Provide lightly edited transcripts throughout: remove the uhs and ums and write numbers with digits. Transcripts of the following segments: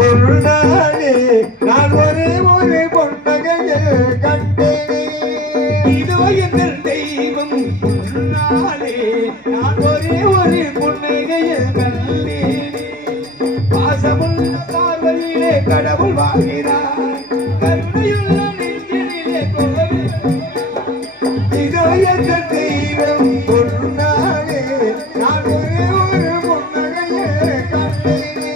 ஒரு நாளே நான் ஒரே ஒரு பொன்னகையில் கண்டேனே இதுவோ எங்கள் தெய்வம் ஒரு நாளே நான் ஒரே ஒரு பொன்னகையில் கண்டேனே பாசமுள்ள பார்வையிலே கடவுள் வாழ்கிறார் கருணையுள்ள நெஞ்சினிலே கோவில் இதோ எங்கள் தெய்வம் ஒரு நாளே நான் ஒரே ஒரு பொன்னகையில் கண்டேனே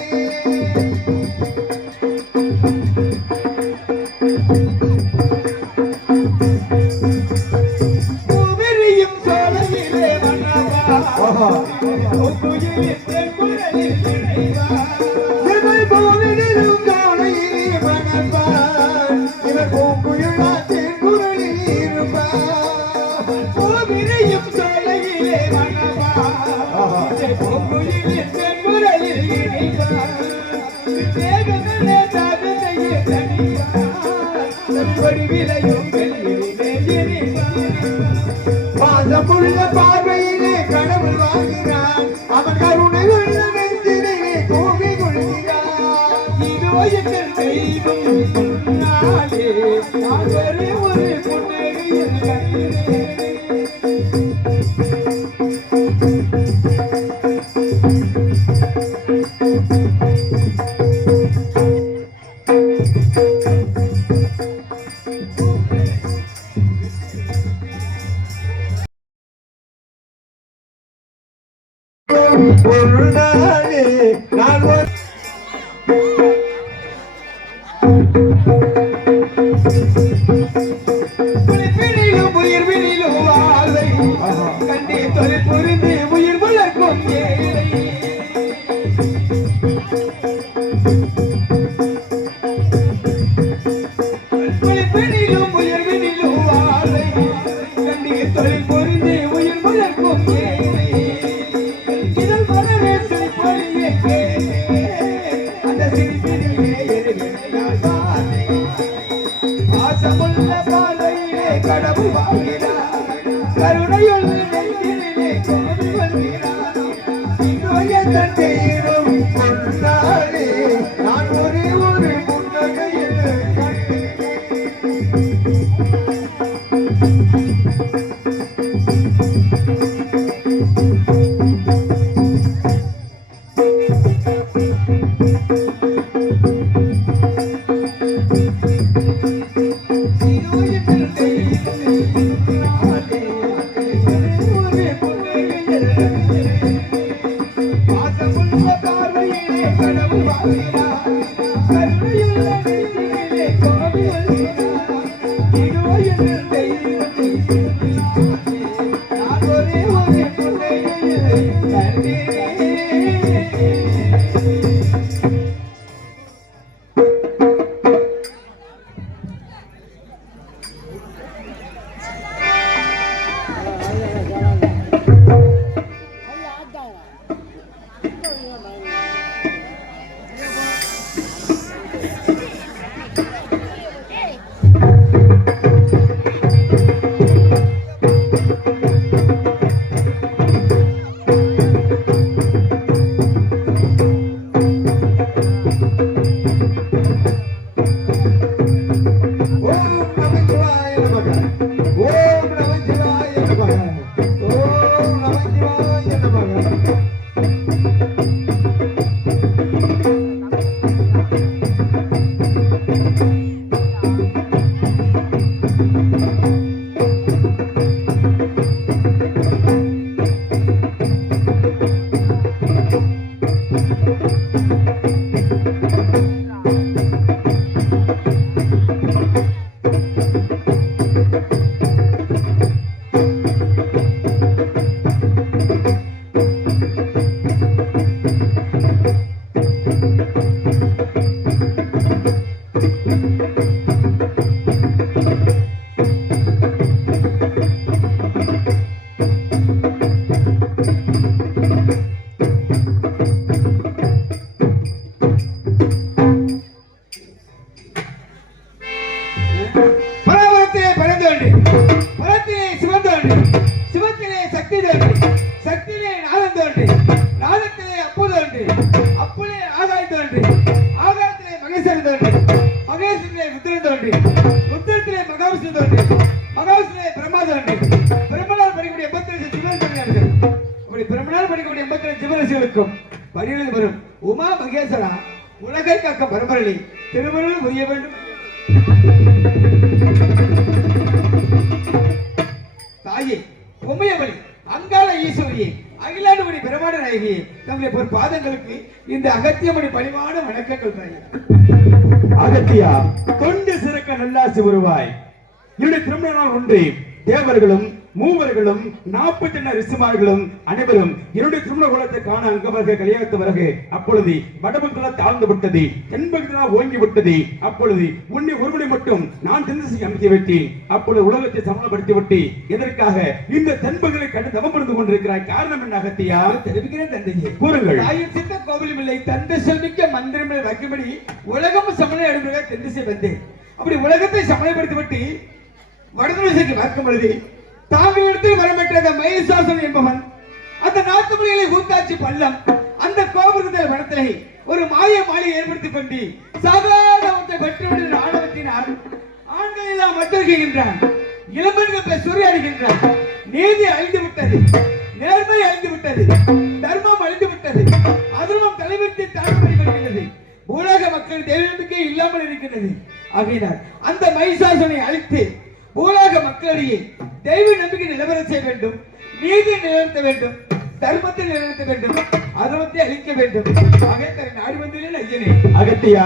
பூவிரியும் சோலையிலே மன்னவா பூங்குயிலின் தென்குரலில் இணைவா இவர் பூவினிலும் காலையிலே மணப்பான் இவர் பூங்குயிலா தென்குரலில் இருப்பார் பூவிரியும் சோலையிலே மன்னவா பூங்குயிலின் தென்குரலில் இணைவார் தேவனே தாகத்தையே தனியார் வடிவிலையும் வெள்ளியிலே இணைவார் பாசமுள்ள பார்வையிலே கடவுள் வாழ்கிறான் அவன் கருணை உள்ள நெஞ்சிலே கோபி கொள்கிறான் இதுவோ எங்கள் தெய்வம் நாளே நான் ஒரே ஒரு புன்னகையில் கண்டேனே ஒரு நாளே நான் பிணிலும் உயிர் வினிலும் வாழை கண்டே தொழில் புரிந்து உயிர் வளர்க்கும் ஏழை பிணிலும் உயிர் வினிலும் வாழை கண்டே தொழில் புரிந்து உயிர் வளர்க்கும் ஏழை கடவுள் வாழ்கிறார் கருணையுள்ள நெஞ்சினிலே கோபி கொள்கிறார் இதோ எங்கள் தெய்வம் ஒரு நாளே நான் ஒரே ஒரு புன்னகையில் கண்டேனே ஆகாயத்திலே மகேஸ்வரன் தோன்றி, மகேஸ்வரத்திலே ருத்ரன் தோன்றி, ருத்ரத்திலே மகாவிஷ்ணு தோன்றி, மகாவிஷ்ணுவிலே பிரம்மா தோன்றி, பிரம்மனால் படிக்கக்கூடிய 82 சிவரசிகள். அப்படி பிரம்மனால் படிக்கக்கூடிய 82 சிவரசிகளுக்கும் பரிணில் வரும் உமா மகேஸ்வரா உலகை காக்க பரம்பரலி திருமணம் புரிய வேண்டும். தாயே உமையவளி அங்காள ஈஸ்வரியே அகிலாண்டுமணி பிரமாண நாயகியே தங்களுடைய பொறு பாதங்களுக்கு இந்த அகத்தியமணி பணிவான வணக்கங்கள் தாயே. அகத்தியா தொண்டு சிறக்க நல்லாசி வருவாய். என்னுடைய திருமண நாள் ஒன்றே தேவர்களும் மூவர்களும் 42 ரிஷிமார்களும் அனைவரும் என்னுடைய திருமண குலத்தை காண அங்கவர்கள் கல்யாணத்து வருகை. அப்பொழுது வடபுகள தாழ்ந்து விட்டது, தென்பகுதியா ஓங்கி விட்டது. அப்பொழுது உன்னை ஒருவனை மட்டும் நான் தென்திசை அமைத்து விட்டேன். அப்பொழுது உலகத்தை சமணப்படுத்தி விட்டு எதற்காக இந்த தென்பகுதியை கண்டு தவம் இருந்து கொண்டிருக்கிறாய்? காரணம் என்ன அகத்தியா? தெரிவிக்கிறேன் தந்தையே. கூறுங்கள். தாயின் சித்த கோவிலும் இல்லை, தந்தை செல்மிக்க மந்திரங்கள் வைக்கும்படி உலகம் சமணை அடைமுக தென்திசை வந்தேன். அப்படி உலகத்தை சமணப்படுத்திவிட்டு வடதிசைக்கு பார்க்கும் பொழுது தாங்களிடத்தில் வரப்பட்ட மயிசாசன் என்பவன் அந்த நாட்டுமொழிகளை கூத்தாட்சி பள்ளம் அந்த கோபுரத்தில் வனத்திலே ஒரு மாய மாளிகை ஏற்படுத்திக் கொண்டு சாதாரண ஒன்றை பெற்றுவிட ஆணவத்தினால் ஆண்கள் எல்லாம் மற்றகின்றான், இளம்பெண்கள் சூறையாடுகின்றான். நீதி அழிந்து விட்டது, நேர்மை அழிந்து விட்டது, தர்மம் அழிந்து விட்டது, அதர்மம் தலைவிட்டு தாழ்வு கொள்கிறது. உலக மக்கள் தெய்வநம்பிக்கை இல்லாமல் இருக்கிறது. ஆகையினால் அந்த மயிசாசனை அழித்து பூலோக மக்களிடையே தெய்வ நம்பிக்கை நிலவர செய்ய வேண்டும், நீதி நிலைநிறுத்த வேண்டும், தர்மத்தை நிலைநிறுத்த வேண்டும், அதர்மத்தை அழிக்க வேண்டும். நாடு வந்தேன் ஐயனே. அகத்தியா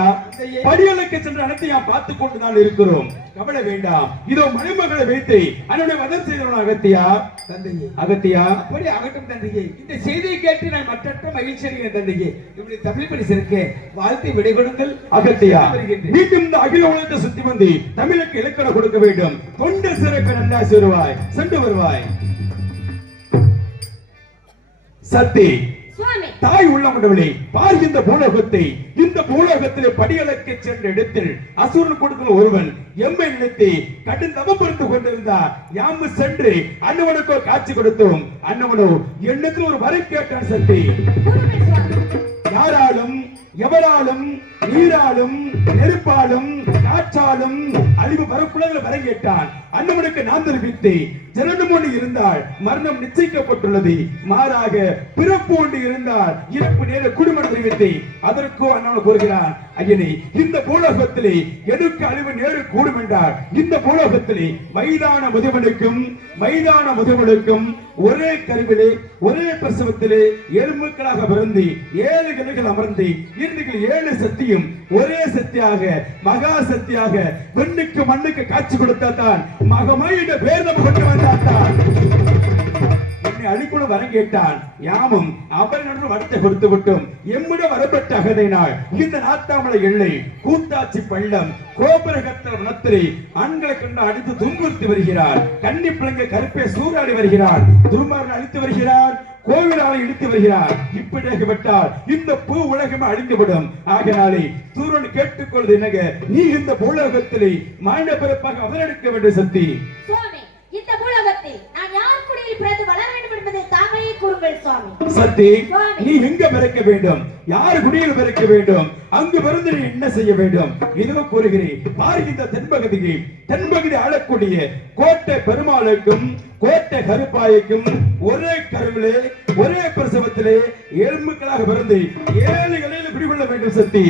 படியலுக்கு சென்று அனைத்தையா பார்த்துக் கொண்டுதான் இருக்கிறோம், கவலை வேண்டாம். இதோ மணிமகளை வைத்து அன்னுடைய வதம் செய்தவன் அகத்தியா. தந்தையே அகத்தியா அப்படி ஆகட்டும் தந்தையே. இந்த செய்தியை கேட்டு நான் மற்ற மகிழ்ச்சி அடைகிறேன் தந்தையே. இப்படி தமிழ் படி சிறக்க வாழ்த்தை விடை கொடுங்கள் அகத்தியா. மீண்டும் இந்த அகில உலகத்தை சுத்தி வந்து தமிழுக்கு இலக்கணம் கொடுக்க வேண்டும். தொண்டு சிறக்க நல்லா வருவாய், சென்று வருவாய். சத்தி தாய் உள்ளமடவிலே பார் இந்த பூலோகத்தை. இந்த பூலோகத்திலே படியலுக்கு சென்ற இடத்தில் அசுரன் கொடுக்கிற ஒருவன் எம்மை நினைத்து கடும் தவம் புரிந்து கொண்டிருந்தார். யாமு சென்று அன்னவனுக்கோ காட்சி கொடுத்தோம். அன்னவனோ எண்ணத்தில் ஒரு வரை கேட்டான். சத்தி யாராலும் எவராலும் நீராலும் நெருப்பாலும் காற்றாலும் அழிவு வரக்கூடாது வரை கேட்டான். அன்னவனுக்கு நான் தெரிவித்து ஜனனம் ஒன்று இருந்தால் மரணம் நிச்சயிக்கப்பட்டுள்ளது, மாறாக பிறப்பு ஒன்று இருந்தால் இறப்பு நேர குடும்பம் தெரிவித்து அதற்கோ அண்ணன் கூறுகிறான். ஐயனே இந்த பூலோகத்திலே எனக்கு அழிவு நேரு கூடும் என்றால் இந்த பூலோகத்திலே மைதான முதுவலுக்கும் ஒரே கருவிலே ஒரே பிரசவத்திலே எலும்புகளாக பிறந்து 7 கிளைகள் அமர்ந்து 7 சக்தியும் ஒரே சக்தியாக மகா சக்தியாக பெண்ணுக்கு மண்ணுக்கு காட்சி கொடுத்தான். மகமாயிட பேர் நம்ம கொண்டு வந்தாத்தான் என்னை அழிக்குழு வரம் கேட்டான். யாமும் அவன் என்று வரத்தை கொடுத்து விட்டோம். எம்முடன் வரப்பட்ட அகதையினால் இந்த நாத்தாமலை எல்லை கூத்தாச்சி பள்ளம் கோபுரகத்திர வனத்திலே ஆண்களை கண்டு அடித்து துன்புறுத்தி வருகிறார். கன்னி பிள்ளைங்க கருப்பை சூறாடி வருகிறார், துருமாறன் அழித்து வருகிறார், கோவிலாலை இழுத்து வருகிறார். இப்படியாக விட்டால் இந்த பூ உலகமே அழிந்துவிடும். ஆகினாலே சூரன் கேட்டுக்கொள்வது என்னங்க, நீ இந்த பூலோகத்திலே மாண்ட பிறப்பாக அவதரிக்க வேண்டும். சக்தி இந்த பூலோகத்தில் நான் யார் குடியில் பிறந்து வளர வேண்டும் என்பதை தாங்களே கூறுங்கள் சுவாமி. சக்தி நீ எங்க பிறக்க வேண்டும், யார் குடியில் பிறக்க வேண்டும், அங்கு பிறந்து நீ என்ன செய்ய வேண்டும்? இதோ கூறுகிறேன். பாரு இந்த தென்பகுதி ஆளக்கூடிய கோட்டை பெருமாளுக்கும் கோட்டை கருப்பாய்க்கும் ஒரே கருவிலே ஒரே பிரசவத்திலே எலும்புகளாக பிறந்து 7 இலையில குடிகொள்ள வேண்டும். சக்தி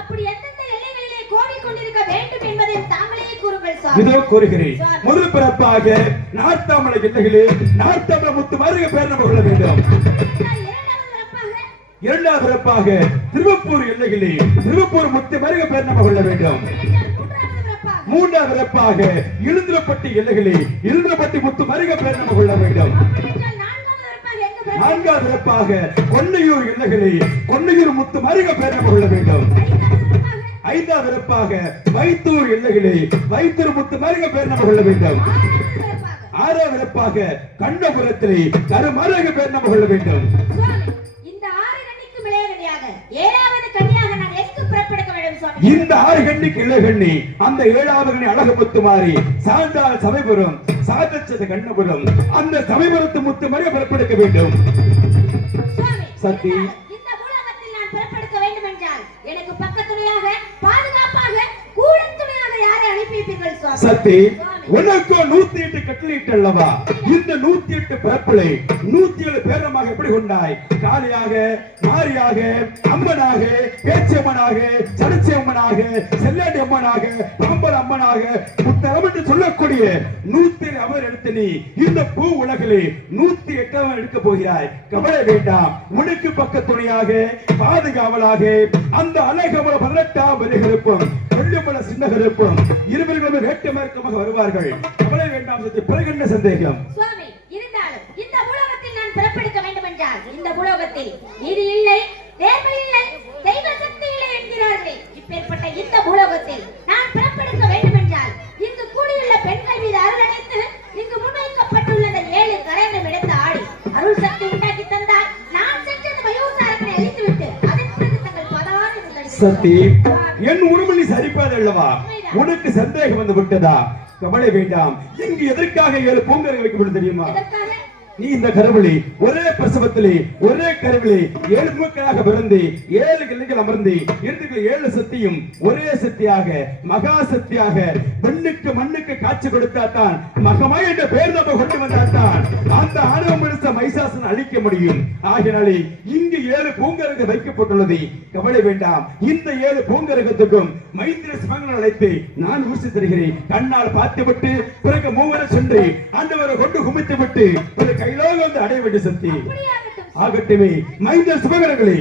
அப்படி எந்தெந்த எல்லைகளிலே கோடி கொண்டிருக்க வேண்டும் என்பதை தாங்களே கூறுங்கள் சுவாமி. இதோ கூறுகிறேன். முதல் பிறப்பாக நார்த்தாமலை எல்லைகளே நார்த்தாமலை முத்து மருக பேர் நம்ம கொள்ள வேண்டும். இரண்டாவது பிறப்பாக திருவப்பூர் எல்லைகளே திருவப்பூர் முத்து மருக பேர் நம்ம கொள்ள வேண்டும். மூன்றாவது பிறப்பாக இழுந்திரப்பட்டி எல்லைகளே இழுந்திரப்பட்டி முத்து மருக பேர் நம்ம கொள்ள வேண்டும். நான்காவது பிறப்பாக கொன்னையூர் எல்லைகளே கொன்னையூர் முத்து மருக பேர் நம்ம கொள்ள வேண்டும். ஐந்தாவது பிறப்பாக வைத்தூர் எல்லைகளே வைத்தூர் முத்து மருக பேர் நம்ம கொள்ள வேண்டும். ஆறாவது பிறப்பாக கண்டபுரத்திலே கருமருக பேர் நம்ம கொள்ள வேண்டும். இந்த 6 கண்ணிக்கு இளையகண்ணி அந்த 7வது கண்ணி அழகுமுத்து மாறி சாந்தால் சபைபுரம் சாதச்சத கண்ணபுரம் அந்த சபைபுரத்து முத்து மருக பிறப்பெடுக்க வேண்டும். சக்தி இந்த பூலோகத்தில் நான் பிறப்பெடுக்க வேண்டும் என்றால் எனக்கு பக்கத்துணையாக பாதுகாப்பாக கூடத்துணையாக யாரை அனுப்பி வைப்பீர்கள் சுவாமி? சத்தி சுவாமி. உனக்கு 108 கட்டளையிட்டு அல்லவா? இந்த 108 பிறப்பிலை 107 பேரமாக எப்படி கொண்டாய்? காளியாக, மாரியாக, அம்மனாக, பேச்சியம்மனாக, சடச்சியம்மனாக, செல்லாடி அம்மனாக, பாம்பர் அம்மனாக, முத்தரம் என்று சொல்லக்கூடிய 107 அவர் எடுத்து நீ இந்த பூ உலகிலே 108 எடுக்க போகிறாய். கவலை வேண்டாம். உனக்கு பக்கத்துணையாக பாதுகாவலாக அந்த அலைகமல 18ஆம் வருகிறப்பும் வெள்ளிமல சின்னகருப்பும் இருவர்களும் வேட்டமார்க்கமாக வருவார்கள். கவலை வேண்டாம். பிறகு என்ன சந்தேகம்? சுவாமி, இருந்தாலும் இந்த பூலோகத்தில் நான் பிறப்பெடுக்க வேண்டும் என்றால் இந்த பூலோகத்தில் இது இல்லை, தேவன் இல்லை, தெய்வ சக்தி இல்லை என்கிறார்களே. இப்பேற்பட்ட இந்த பூலோகத்தில் நான் பிறப்பெடுக்க வேண்டும் என்றால் இங்கு கூடியுள்ள பெண்கள் மீது அருள் அடைத்து இங்கு முன்வைக்கப்பட்டுள்ள அந்த 7 கரங்கள் எடுத்து ஆடி அருள் சக்தி உண்டாக்கி தந்தால் நான் சென்று அந்த மயூசாரனை அழித்துவிட்டு அதன் பிறகு தங்கள் பதான சத்தி என் உருமணி சரிப்பாது அல்லவா? உனக்கு சந்தேகம் வந்து விட்டதா? கவலை வேண்டாம். இங்கு எதற்காக 7 பூங்கரை வைக்கப்படும் தெரியுமா? எதற்காக? நீ இந்த கருவிலே ஒரே பிரசவத்திலே ஒரே கருவிலே 7 மக்களாக பிறந்து 7 கிளைகள் அமர்ந்து இறுதியில் 7 சக்தியும் ஒரே சக்தியாக மகா சக்தியாக பெண்ணுக்கு மண்ணுக்கு காட்சி கொடுத்தாத்தான் மகமாய் என்ற பெயர் நம்ம கொண்டு வந்தாத்தான் அந்த ஆணவ மனுஷ மைசாசன் அழிக்க முடியும். ஆகினாலே இங்கு 7 பூங்கரங்கள் வைக்கப்பட்டுள்ளது. கவலை வேண்டாம். இந்த 7 பூங்கரகத்துக்கும் மைத்திர சிவங்களை அழைத்து நான் ஊசி தருகிறேன். கண்ணால் பார்த்துவிட்டு பிறகு மூவரை சென்று ஆண்டவரை கொண்டு குமித்து விட்டு கையிலாக வந்து அடைய வேண்டிய சக்தி அப்படியாகட்டும். ஆகட்டுமே. மைந்த சிவகரங்களே